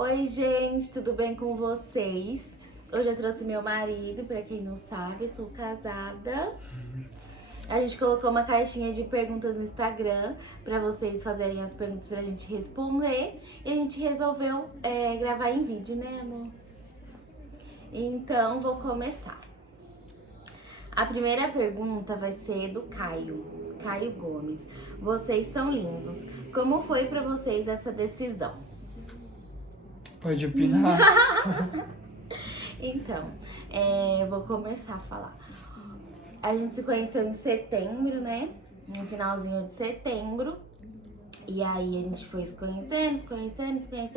Oi, gente, tudo bem com vocês? Hoje eu trouxe meu marido, pra quem não sabe, eu sou casada. A gente colocou uma caixinha de perguntas no Instagram pra vocês fazerem as perguntas pra gente responder. E a gente resolveu gravar em vídeo, né, amor? Então, vou começar. A primeira pergunta vai ser do Caio Gomes. Vocês são lindos. Como foi pra vocês essa decisão? Pode opinar? Então, vou começar a falar. A gente se conheceu em setembro, né? No finalzinho de setembro. E aí a gente foi se conhecendo.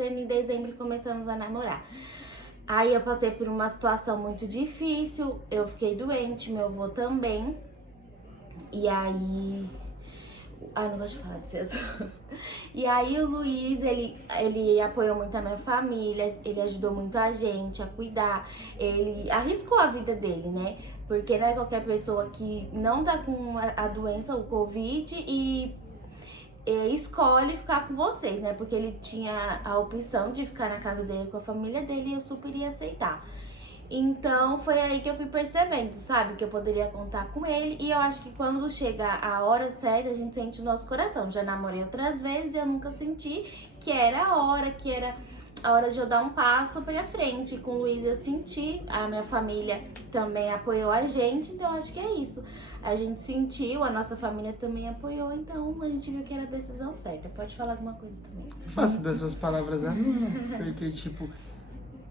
Em dezembro começamos a namorar. Aí eu passei por uma situação muito difícil. Eu fiquei doente, meu avô também. E aí... eu não gosto de falar desse assunto. E aí o Luiz, ele apoiou muito a minha família, ele ajudou muito a gente a cuidar, ele arriscou a vida dele, né? Porque não é qualquer pessoa que não tá com a doença, o Covid, e escolhe ficar com vocês, né? Porque ele tinha a opção de ficar na casa dele com a família dele e eu super ia aceitar. Então foi aí que eu fui percebendo, sabe? Que eu poderia contar com ele. E eu acho que quando chega a hora certa, a gente sente o nosso coração. Já namorei outras vezes e eu nunca senti que era a hora de eu dar um passo pra frente. E com o Luiz eu senti, a minha família também apoiou a gente, então acho que é isso. A gente sentiu, a nossa família também apoiou, então a gente viu que era a decisão certa. Pode falar alguma coisa também. Faço das suas palavras a minha, porque, tipo,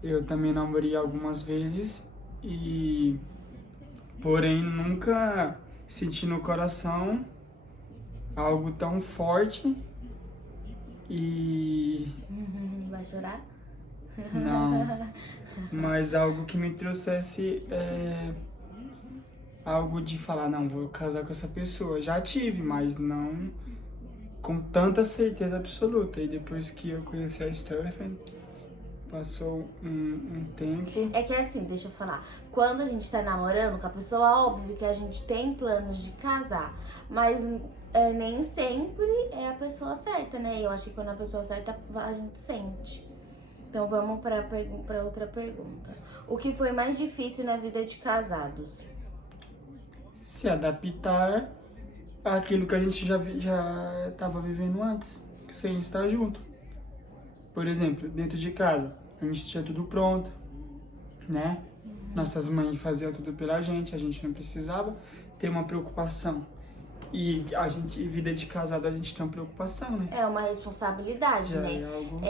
eu também namorei algumas vezes e, porém, nunca senti no coração algo tão forte e Vai chorar? não, mas algo que me trouxesse algo de falar, não, vou casar com essa pessoa. Já tive, mas não com tanta certeza absoluta. E depois que eu conheci a Stephanie, passou um tempo. É que assim, deixa eu falar. Quando a gente tá namorando com a pessoa, óbvio que a gente tem planos de casar. Mas nem sempre é a pessoa certa, né? Eu acho que quando a pessoa certa, a gente sente. Então vamos pra outra pergunta. O que foi mais difícil na vida de casados? Se adaptar àquilo que a gente já estava vivendo antes, sem estar junto. Por exemplo, dentro de casa, a gente tinha tudo pronto, né? Nossas mães faziam tudo pela gente, a gente não precisava ter uma preocupação. E a gente, vida de casado, a gente tem uma preocupação, né? É uma responsabilidade, Já né? é algo...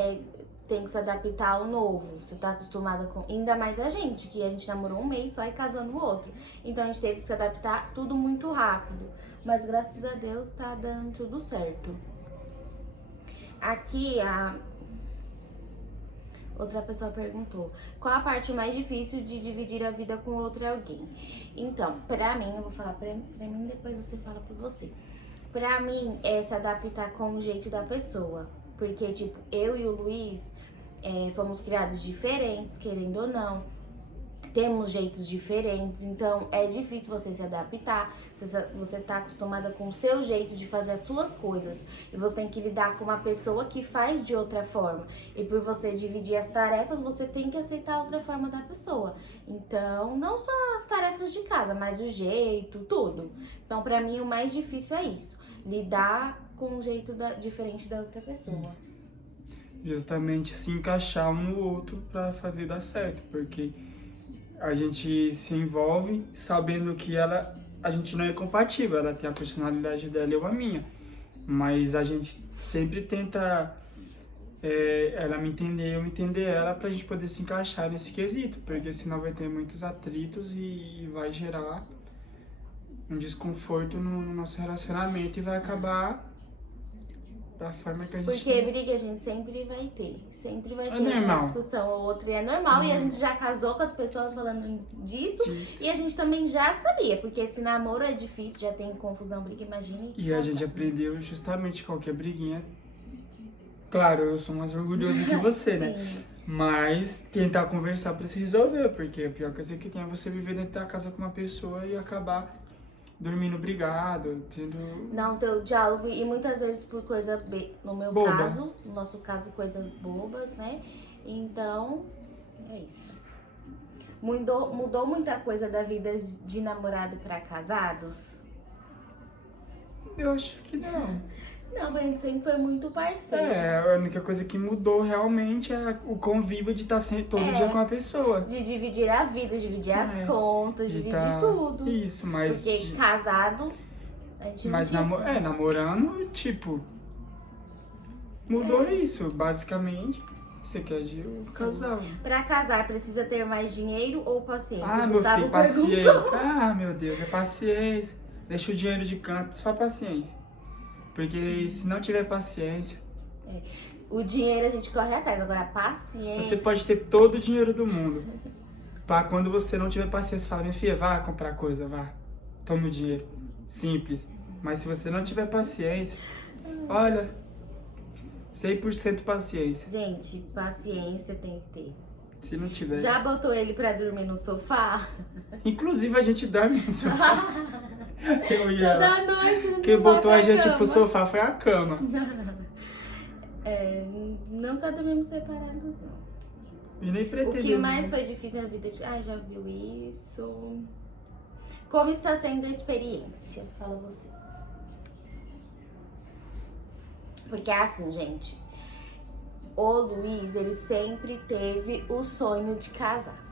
Tem que se adaptar ao novo. Você tá acostumada com... Ainda mais a gente, que a gente namorou um mês só e casando o outro. Então a gente teve que se adaptar tudo muito rápido. Mas graças a Deus tá dando tudo certo. Aqui a outra pessoa perguntou: qual a parte mais difícil de dividir a vida com outro alguém? Então, pra mim, eu vou falar pra mim, depois você fala por você. Pra mim, é se adaptar com o jeito da pessoa. Porque, tipo, eu e o Luiz fomos criados diferentes, querendo ou não. Temos jeitos diferentes, então é difícil você se adaptar. Você tá acostumada com o seu jeito de fazer as suas coisas e você tem que lidar com uma pessoa que faz de outra forma. E por você dividir as tarefas, você tem que aceitar a outra forma da pessoa. Então, não só as tarefas de casa, mas o jeito, tudo. Então, pra mim, o mais difícil é isso: lidar com um jeito diferente da outra pessoa. Justamente se encaixar um no outro para fazer dar certo, porque a gente se envolve sabendo que a gente não é compatível, ela tem a personalidade dela e eu a minha, mas a gente sempre tenta ela me entender, eu entender ela, pra gente poder se encaixar nesse quesito, porque senão vai ter muitos atritos e vai gerar um desconforto no nosso relacionamento e vai acabar da forma que a gente... Porque briga a gente sempre vai ter. Sempre vai ter uma normal. discussão ou outra. E é normal. E a gente já casou com as pessoas falando disso. E a gente também já sabia. Porque esse namoro é difícil, já tem confusão, briga, imagine. E a gente aprendeu justamente qualquer briguinha. Claro, eu sou mais orgulhoso que você, né? Mas tentar conversar pra se resolver. Porque a pior coisa que tem é você viver dentro da casa com uma pessoa e acabar dormindo brigado, tendo... Não ter o diálogo, e muitas vezes por coisa no meu Boba. caso, no nosso caso, coisas bobas, né? Então, é isso. Mudou muita coisa da vida de namorado pra casados? Eu acho que não. Não, a gente sempre foi muito parceiro. A única coisa que mudou realmente é o convívio de estar todo dia com a pessoa. De dividir a vida, dividir as contas, dividir tudo. Isso, mas... Porque casado, a gente não tinha assim. Namorando, tipo... Mudou isso, basicamente. Você quer de casal. Pra casar, precisa ter mais dinheiro ou paciência? Ah, meu filho, paciência. Ah, meu Deus, é paciência. Deixa o dinheiro de canto, só paciência. Porque se não tiver paciência... O dinheiro a gente corre atrás, agora a paciência... Você pode ter todo o dinheiro do mundo. Pra quando você não tiver paciência, fala, minha filha, vá comprar coisa, vá. Toma o dinheiro. Simples. Mas se você não tiver paciência, olha, 100% paciência. Gente, paciência tem que ter. Se não tiver... Já botou ele pra dormir no sofá? Inclusive a gente dorme no sofá. Toda noite não. Quem botou a gente pro sofá foi a cama. Nunca dormimos separados, não. E nem pretendemos. O que mais foi difícil na vida de... já viu isso? Como está sendo a experiência? Fala você. Porque é assim, gente. O Luiz, ele sempre teve o sonho de casar.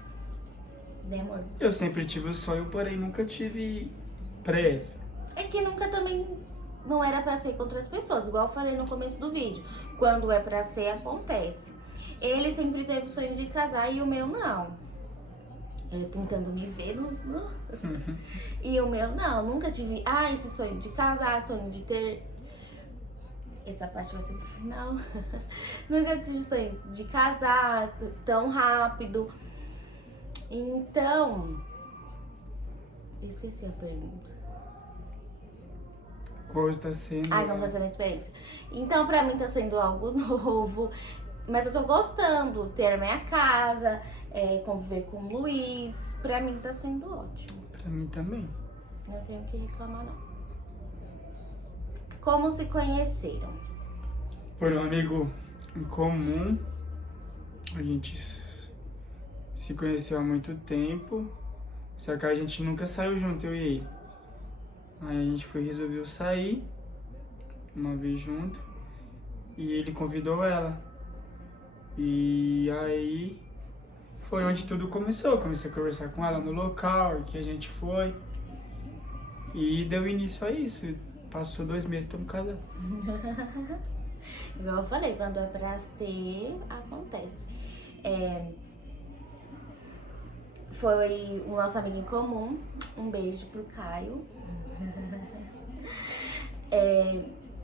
Né, amor? Eu sempre tive o sonho, porém nunca tive pressa. É que nunca também não era pra ser com outras pessoas, igual eu falei no começo do vídeo. Quando é pra ser, acontece. Ele sempre teve o sonho de casar e o meu não. Eu tentando me ver E o meu não, nunca tive, esse sonho de casar, sonho de ter... Essa parte vai ser no final. Nunca tive sonho de casar tão rápido. Então... Eu esqueci a pergunta. Qual está sendo? Como está sendo a experiência. Então, pra mim tá sendo algo novo. Mas eu tô gostando. Ter minha casa, conviver com o Luiz. Pra mim tá sendo ótimo. Pra mim também. Não tenho o que reclamar, não. Como se conheceram? Por um amigo em comum. A gente se conheceu há muito tempo. Só que a gente nunca saiu junto, eu e ele. Aí a gente resolveu sair uma vez junto. E ele convidou ela. E aí foi onde tudo começou. Comecei a conversar com ela no local que a gente foi. E deu início a isso. Passou 2 meses, estamos casados. Igual eu falei, quando é pra ser, acontece. Foi o nosso amigo em comum. Um beijo pro Caio.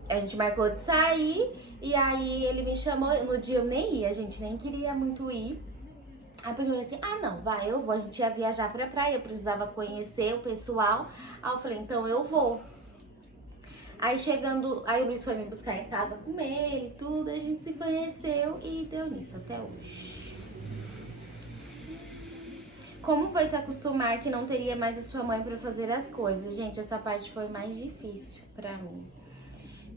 A gente marcou de sair e aí ele me chamou. No dia eu nem ia, a gente nem queria muito ir. Aí eu falei assim, não, vai, eu vou. A gente ia viajar pra praia, eu precisava conhecer o pessoal. Aí eu falei, então eu vou. Aí aí o Luiz foi me buscar em casa com ele, tudo, a gente se conheceu e deu nisso até hoje. Como foi se acostumar que não teria mais a sua mãe pra fazer as coisas? Gente, essa parte foi mais difícil pra mim.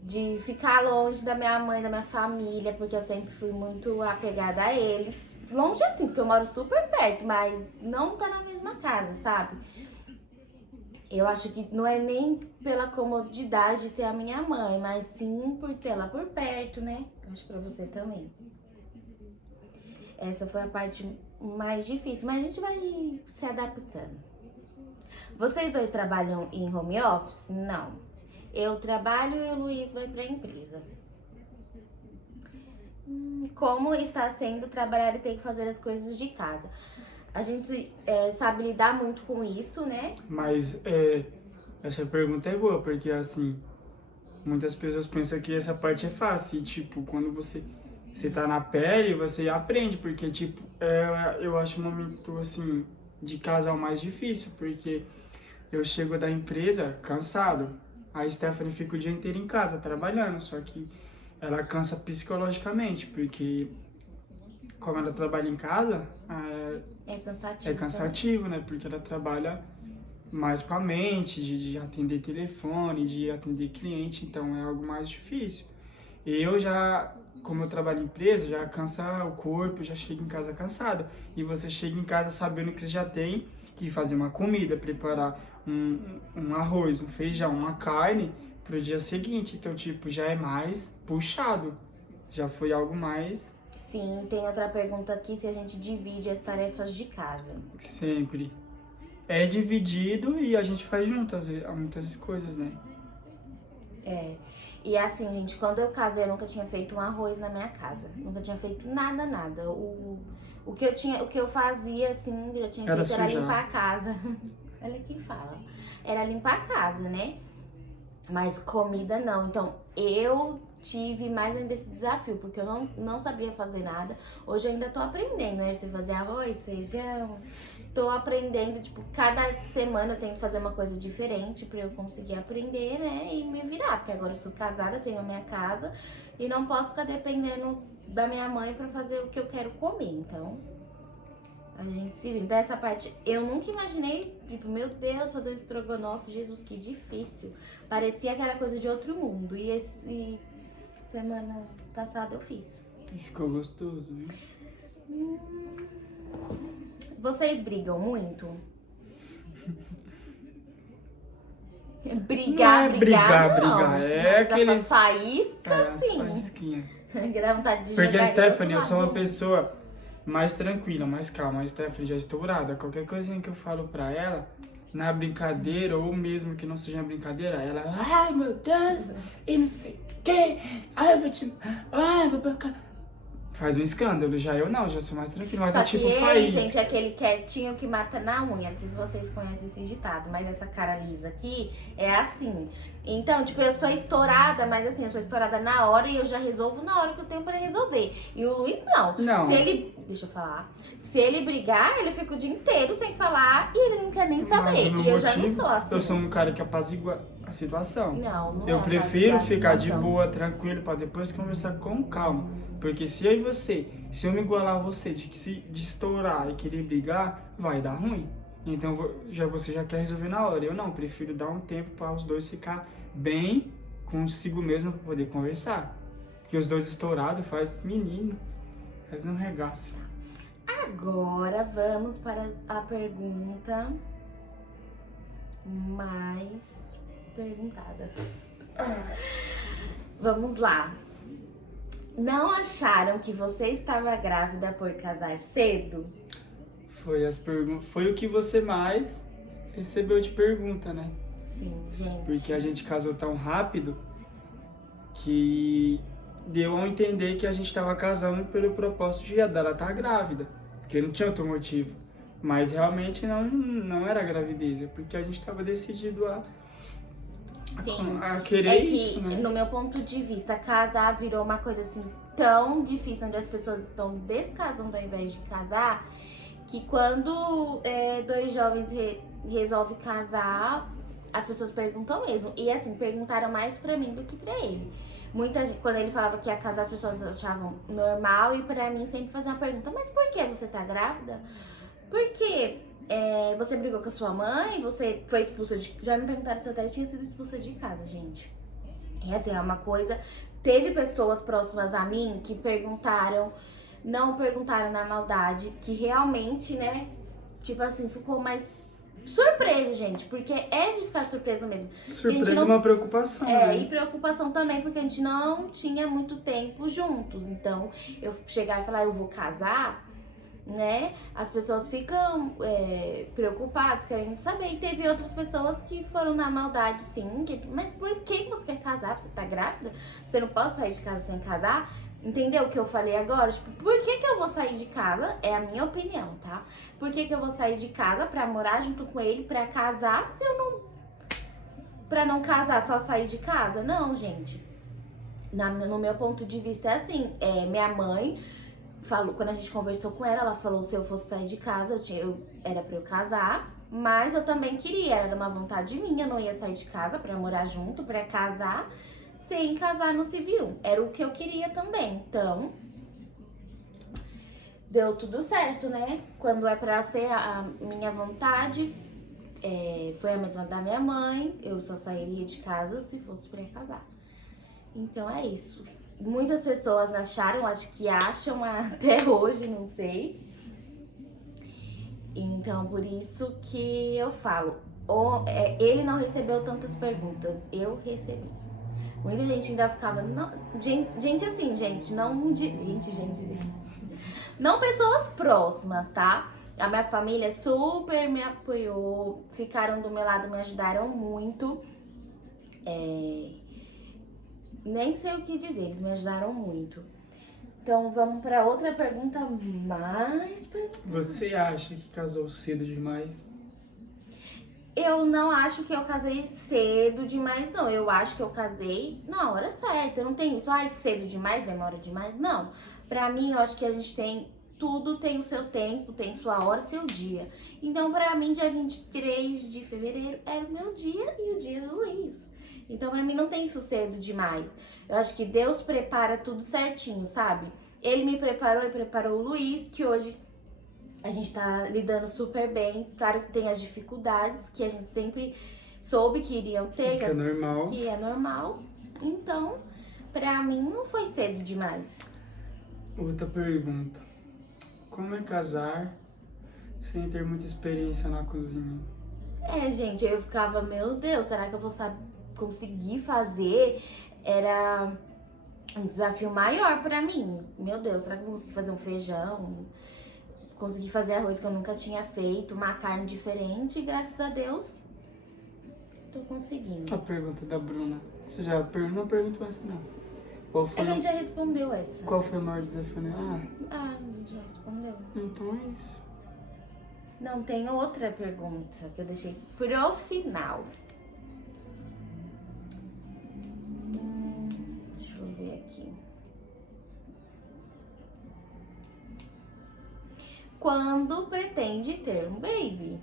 De ficar longe da minha mãe, da minha família, porque eu sempre fui muito apegada a eles. Longe assim, porque eu moro super perto, mas não tá na mesma casa, sabe? Eu acho que não é nem pela comodidade de ter a minha mãe, mas sim por ter ela por perto, né? Eu acho pra você também. Essa foi a parte mais difícil, mas a gente vai se adaptando. Vocês dois trabalham em home office? Não. Eu trabalho e o Luiz vai pra empresa. Como está sendo trabalhar e ter que fazer as coisas de casa? A gente sabe lidar muito com isso, né? Mas essa pergunta é boa, porque assim, muitas pessoas pensam que essa parte é fácil. E, tipo, quando você tá na pele, você aprende, porque, tipo, eu acho o momento, assim, de casal mais difícil, porque eu chego da empresa cansado, a Stephanie fica o dia inteiro em casa trabalhando, só que ela cansa psicologicamente, porque como ela trabalha em casa, É cansativo, né? Porque ela trabalha mais com a mente, de atender telefone, de atender cliente, então é algo mais difícil. Eu já, como eu trabalho em empresa, já cansa o corpo, já chego em casa cansado. E você chega em casa sabendo que você já tem que fazer uma comida, preparar um arroz, um feijão, uma carne pro dia seguinte. Então, tipo, já é mais puxado. Já foi algo mais Sim, tem outra pergunta aqui, se a gente divide as tarefas de casa. sempre. É dividido e a gente faz juntas muitas coisas, né? É. E assim, gente, quando eu casei, eu nunca tinha feito um arroz na minha casa. Nunca tinha feito nada, nada. O que eu tinha, o que eu fazia, assim, já tinha Era feito, era sujar. limpar a casa. Olha quem fala. Era limpar a casa, né? Mas comida não. Então, eu tive mais ainda esse desafio, porque eu não sabia fazer nada. Hoje eu ainda tô aprendendo, né? Sei fazer arroz, feijão. Tô aprendendo, tipo, cada semana eu tenho que fazer uma coisa diferente pra eu conseguir aprender, né? E me virar, porque agora eu sou casada, tenho a minha casa e não posso ficar dependendo da minha mãe pra fazer o que eu quero comer. Então, a gente se vira. Dessa parte, eu nunca imaginei, tipo, meu Deus, fazer um estrogonofe, Jesus, que difícil. Parecia que era coisa de outro mundo. E esse semana passada eu fiz. E ficou gostoso, viu? Vocês brigam muito? Não Brigar, é brigar, não. brigar, é Mas aqueles... as faíscas, as sim. faísquinhas. Que dá vontade de Porque jogar a ele do outro Stephanie, eu sou uma lado. pessoa mais tranquila, mais calma. A Stephanie já é estourada. Qualquer coisinha que eu falo pra ela, na brincadeira, ou mesmo que não seja uma brincadeira, ela... Ai, meu Deus, e não sei o quê. Ai, eu vou te... Ai, eu vou bancar... Faz um escândalo. Já eu não, já sou mais tranquilo. Mas Só é que tipo ele, faísca. gente, é aquele quietinho que mata na unha. Não sei se vocês conhecem esse ditado, mas essa cara lisa aqui é assim. Então, tipo, eu sou estourada, mas assim, eu sou estourada na hora e eu já resolvo na hora que eu tenho pra resolver. E o Luiz não. Não. Se ele, deixa eu falar, se ele brigar, ele fica o dia inteiro sem falar e ele não quer nem saber. Mas o meu E eu já não motivo, sou assim. eu sou um cara que apazigua a situação. Não Eu é prefiro apaziguar a ficar de situação. boa, tranquilo, pra depois conversar com calma. Porque se eu e você, se eu me igualar a você de estourar e querer brigar, vai dar ruim. Então você já quer resolver na hora. Eu não, prefiro dar um tempo para os dois ficar bem consigo mesmo para poder conversar. Porque os dois estourados faz menino, faz um regaço. Agora vamos para a pergunta mais perguntada. Vamos lá. Não acharam que você estava grávida por casar cedo? Foi o que você mais recebeu de pergunta, né? Sim, gente. Porque a gente casou tão rápido que deu a entender que a gente estava casando pelo propósito de ela estar grávida. Porque não tinha outro motivo. Mas realmente não era gravidez, é porque a gente estava decidido Sim. a querer É que, isso, né? no meu ponto de vista, casar virou uma coisa assim tão difícil, onde as pessoas estão descasando ao invés de casar, que quando dois jovens resolvem casar, as pessoas perguntam mesmo. E assim, perguntaram mais pra mim do que pra ele. Muita gente, quando ele falava que ia casar, as pessoas achavam normal, e pra mim sempre fazia uma pergunta: mas por que você tá grávida? Porque você brigou com a sua mãe, você foi expulsa de... Já me perguntaram se eu até tinha sido expulsa de casa, gente. E assim, é uma coisa... Teve pessoas próximas a mim que perguntaram, não perguntaram na maldade, que realmente, né, tipo assim, ficou mais surpresa, gente, porque é de ficar surpreso mesmo. Surpresa não- é uma preocupação, né? E preocupação também, porque a gente não tinha muito tempo juntos. Então, eu chegar e falar, eu vou casar, né? As pessoas ficam preocupadas, querendo saber. E teve outras pessoas que foram na maldade, sim. Mas por que você quer casar? Você tá grávida? Você não pode sair de casa sem casar? Entendeu o que eu falei agora? Tipo, por que eu vou sair de casa? É a minha opinião, tá? Por que eu vou sair de casa pra morar junto com ele, pra casar, se eu não... Pra não casar, só sair de casa? Não, gente. No meu ponto de vista é assim, minha mãe... Falou, quando a gente conversou com ela, ela falou se eu fosse sair de casa, era pra eu casar, mas eu também queria, era uma vontade minha, eu não ia sair de casa pra morar junto, pra casar, sem casar no civil. Era o que eu queria também, então deu tudo certo, né? Quando é pra ser a minha vontade, foi a mesma da minha mãe, eu só sairia de casa se fosse pra casar. Então é isso. muitas pessoas acharam, acho que acham até hoje, não sei. Então, por isso que eu falo, ele não recebeu tantas perguntas, eu recebi. Muita gente ainda ficava, não, gente assim, gente, não não pessoas próximas, tá? A minha família super me apoiou, ficaram do meu lado, me ajudaram muito. Nem sei o que dizer, eles me ajudaram muito. Então vamos para outra pergunta mais. Você acha que casou cedo demais? Eu não acho que eu casei cedo demais, não. Eu acho que eu casei na hora certa. Eu não tenho isso, cedo demais, demora demais, não. Pra mim, eu acho que a gente tudo tem o seu tempo, tem sua hora, seu dia. Então, pra mim, dia 23 de fevereiro era o meu dia e o dia do Luiz. Então, pra mim, não tem isso cedo demais. Eu acho que Deus prepara tudo certinho, sabe? Ele me preparou e preparou o Luiz, que hoje a gente tá lidando super bem. Claro que tem as dificuldades, que a gente sempre soube que iriam ter. Que é normal. Que é normal. Então, pra mim, não foi cedo demais. Outra pergunta. Como é casar sem ter muita experiência na cozinha? Gente, eu ficava, meu Deus, será que eu vou conseguir fazer? Era um desafio maior pra mim. Meu Deus, será que eu vou conseguir fazer um feijão? Consegui fazer arroz que eu nunca tinha feito, uma carne diferente e graças a Deus tô conseguindo. A pergunta da Bruna. Você já não perguntou essa não. A gente já respondeu essa. Qual foi o maior desafio, né? A gente já respondeu. Então é isso. Não, tem outra pergunta que eu deixei pro final. Deixa eu ver aqui. Quando pretende ter um baby?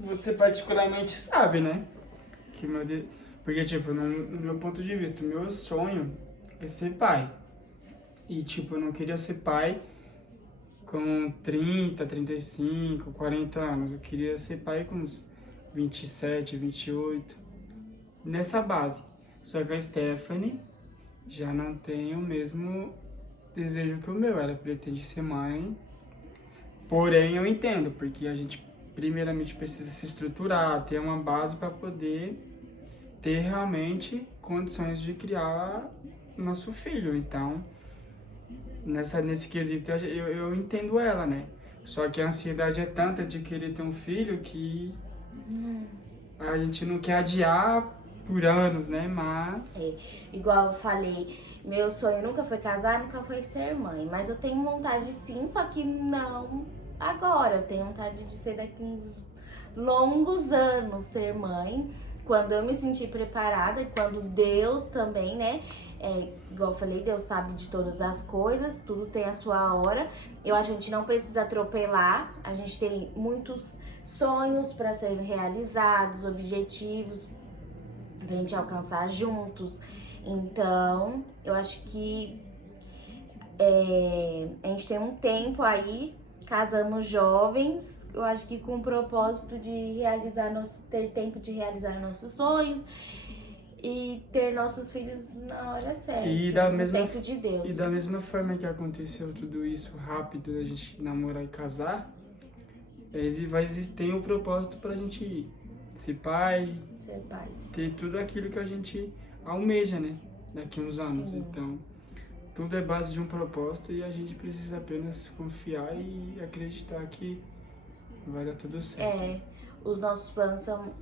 Você particularmente sabe, né? Porque, tipo, no meu ponto de vista, o meu sonho é ser pai. E, tipo, eu não queria ser pai com 30, 35, 40 anos. Eu queria ser pai com uns 27, 28. Nessa base. Só que a Stephanie já não tem o mesmo desejo que o meu. Ela pretende ser mãe. Porém, eu entendo, porque a gente primeiramente precisa se estruturar, ter uma base para poder ter realmente condições de criar nosso filho. Então, nesse quesito, eu entendo ela, né? Só que a ansiedade é tanta de querer ter um filho que a gente não quer adiar por anos, né? Mas... igual eu falei, meu sonho nunca foi casar, nunca foi ser mãe. Mas eu tenho vontade sim, só que não agora. Eu tenho vontade de ser daqui uns longos anos ser mãe. Quando eu me sentir preparada e quando Deus também, né? Igual eu falei, Deus sabe de todas as coisas, tudo tem a sua hora. Eu acho que a gente não precisa atropelar, a gente tem muitos sonhos para serem realizados, objetivos pra gente alcançar juntos. Então, eu acho que a gente tem um tempo aí, casamos jovens, eu acho que com o propósito de ter tempo de realizar nossos sonhos e ter nossos filhos na hora certa, no tempo de Deus. E da mesma forma que aconteceu tudo isso rápido, a gente namorar e casar, tem um propósito pra gente ser pai, ter tudo aquilo que a gente almeja, né? Daqui uns anos. Sim. Então, tudo é base de um propósito e a gente precisa apenas confiar e acreditar que vai dar tudo certo. Os nossos planos são...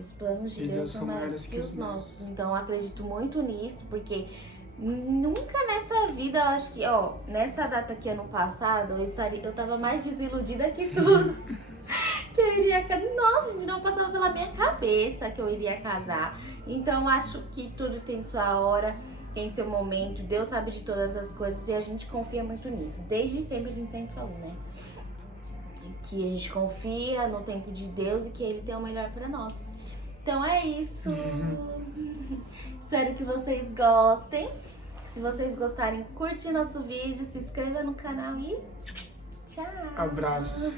os planos de Deus são maiores que os nossos. Então, eu acredito muito nisso, porque nunca nessa vida, eu acho que, nessa data aqui, ano passado, eu tava mais desiludida que tudo. Que eu iria casar. Nossa, gente, não passava pela minha cabeça que eu iria casar. Então, acho que tudo tem sua hora, tem seu momento. Deus sabe de todas as coisas e a gente confia muito nisso. Desde sempre a gente sempre falou, né? Que a gente confia no tempo de Deus e que Ele tem o melhor pra nós. Então é isso. Espero que vocês gostem. Se vocês gostarem, curte nosso vídeo, se inscreva no canal e tchau. Abraço.